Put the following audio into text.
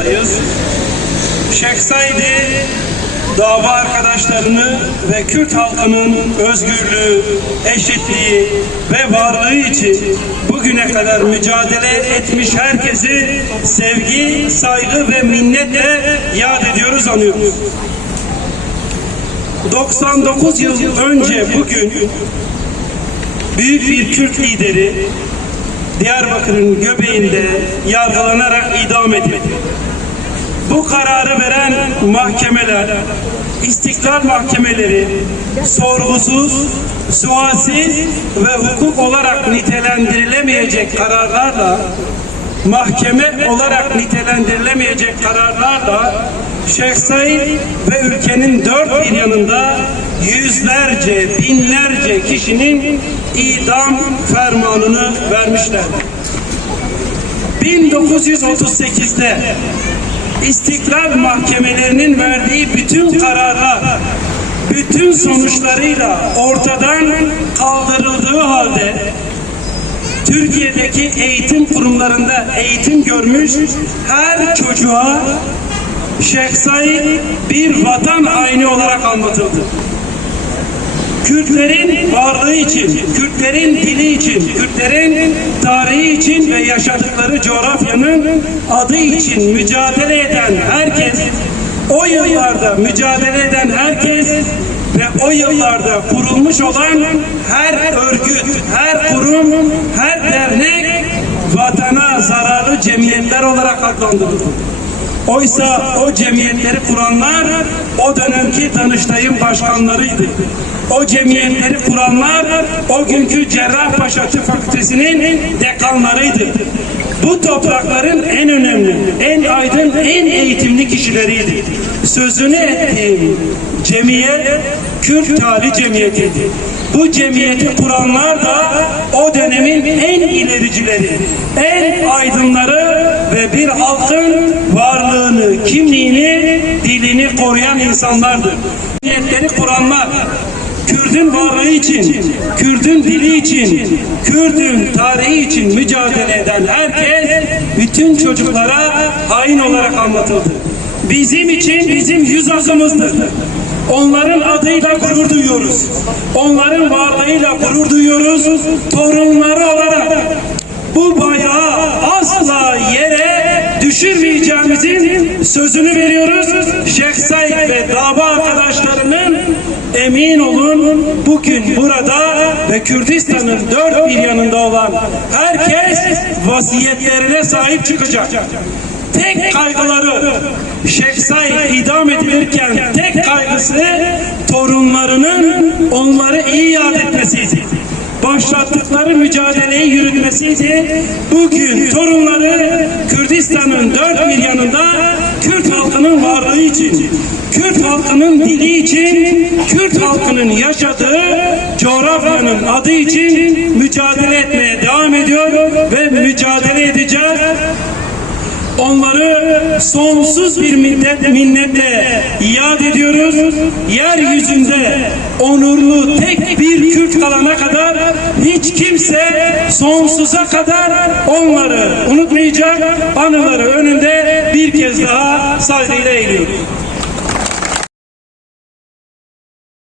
Ankara'dayız. Şeyh Said'i, dava arkadaşlarını ve Kürt halkının özgürlüğü, eşitliği ve varlığı için bugüne kadar mücadele etmiş herkesi sevgi, saygı ve minnetle yad ediyoruz, anıyoruz. 99 yıl önce bugün büyük bir Kürt lideri Diyarbakır'ın göbeğinde yargılanarak idam edildi. Bu kararı veren mahkemeler, istiklal mahkemeleri sorgusuz, sualsiz ve hukuk olarak nitelendirilemeyecek kararlarla mahkeme olarak nitelendirilemeyecek kararlarla Şeyh Said ve ülkenin dört bir yanında yüzlerce, binlerce kişinin idam fermanını vermişler. 1938'de İstiklal mahkemelerinin verdiği bütün kararlar, bütün sonuçlarıyla ortadan kaldırıldığı halde Türkiye'deki eğitim kurumlarında eğitim görmüş her çocuğa Şeyh Said bir vatan haini olarak anlatıldı. Kürtlerin varlığı için, Kürtlerin dili için, Kürtlerin tarihi için ve yaşadıkları coğrafyanın adı için mücadele eden herkes, o yıllarda mücadele eden herkes ve o yıllarda kurulmuş olan her örgüt, her kurum, her dernek vatana zararlı cemiyetler olarak adlandırıldı. Oysa o cemiyetleri kuranlar o dönemki Danıştay'ın başkanlarıydı. O cemiyetleri kuranlar o günkü Cerrahpaşa Tıp Fakültesi'nin dekanlarıydı. Bu toprakların en önemli, en aydın, en eğitimli kişileriydi. Sözünü ettiğim cemiyet Kürt Tali Cemiyeti'ydi. Bu cemiyeti kuranlar da o dönemin en ilericileri, en aydınları ve bir halkın varlığını, kimliğini, dilini koruyan insanlardır. Cemiyetleri kuranlar, Kürdün varlığı için, Kürdün dili için, Kürdün tarihi için mücadele eden herkes bütün çocuklara hain olarak anlatıldı. Bizim için bizim yüz akımızdır. Onların adıyla gurur duyuyoruz. Onların varlığıyla gurur duyuyoruz. Torunları olarak bu bayrağı asla yere düşürmeyeceğimizin sözünü veriyoruz. Şeyh Said ve dava arkadaşlarının emin olun bugün burada ve Kürdistan'ın dört bir yanında olan herkes vasiyetlerine sahip çıkacak. Tek kaygıları Şeyh Said idam edilirken tek kaygısı torunlarının onları iyi yad başlattıkları mücadeleyi yürütmesiydi. Bugün torunları Kürdistan'ın dört bir yanında Kürt halkının varlığı için, Kürt halkının dili için, Kürt halkının yaşadığı coğrafyanın adı için Onları sonsuz bir minnet, minnetle yad ediyoruz. Yeryüzünde onurlu tek bir Kürt kalana kadar hiç kimse sonsuza kadar onları unutmayacak. Anıları önünde bir kez daha saygıyla eğiliyoruz.